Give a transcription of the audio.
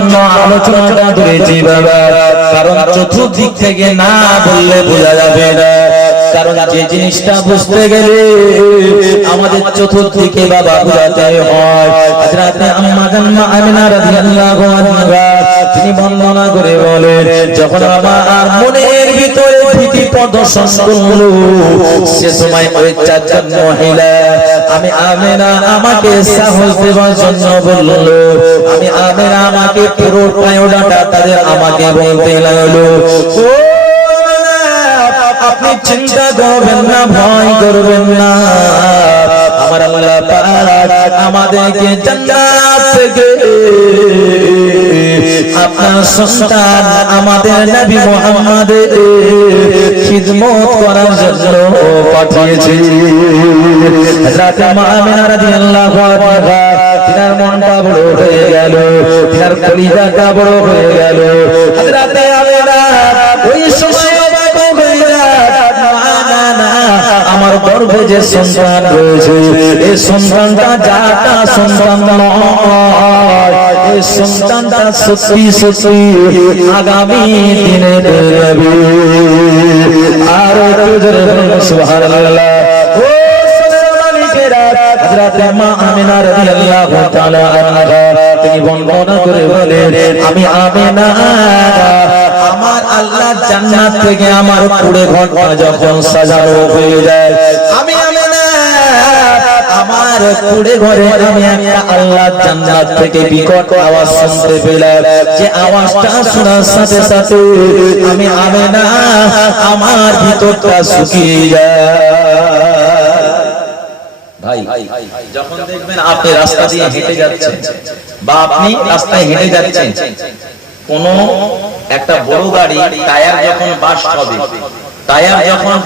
জন্য আলোচনাটা ধরেছি বাবা। কারণ চতুর্দিক থেকে না বললে বোঝা যাবে না। কারণ যে জিনিসটা বুঝতে গেলে আমাদের চতুর্দিকে বাবা বোঝাতে হয়। হযরতে আম্মা জান্না আমিনা রাদিয়াল্লাহু আনহা, তিনি বর্ণনা করে বলেন, যখন আমার মনের ভিতরে ভীতি প্রদর্শন করল, সে সময় ওই চারজন মহিলা আমি আমেনা আমাকে সাহস দেওয়ার জন্য বলল, আমি আমেনা আমাকে পুরো টায়োডাটা তাদের আমাকে বলতে লাগল। আপনি চিন্তা করবেন না, ভয় করবেন না। আমার আল্লাহ পাক আমাদেরকে জান্নাত থেকে আপনার সন্তান আমাদের নবী মুহাম্মাদের খিদমত করার জন্য পাঠিয়েছে। হযরত মা রাদিয়াল্লাহু আনহা, তিনার মনটা বড় হয়ে গেল, তিনার কলিজাটা বড় হয়ে গেল। হযরত আমিনা, ওই সময় আমার গর্ভে যে সন্তান রয়েছে, এই সন্তানটা যাটা সন্তান এই সন্তানটা সত্যি সত্যি আগামী দিনে একটু তিনি করে বলেন আমি আমিনা আমার আল্লাহ জান্নাত থেকে আমার যখন সাজানো হয়ে যায়, আমি আমার কুড়ে ঘরে আমি একটা আল্লাহ জান্নাত থেকে বিকট আওয়াজ শুনতে পেলাম। যে আওয়াজটা শোনার সাথে সাথে আমি আমিনা আমার ভিতরটা শুকিয়ে যায়। বা আপনি রাস্তায় হেঁটে যাচ্ছেন, কোন একটা বড় গাড়ি টায়ার যখন বাস্ট হবে, টায়ার যখন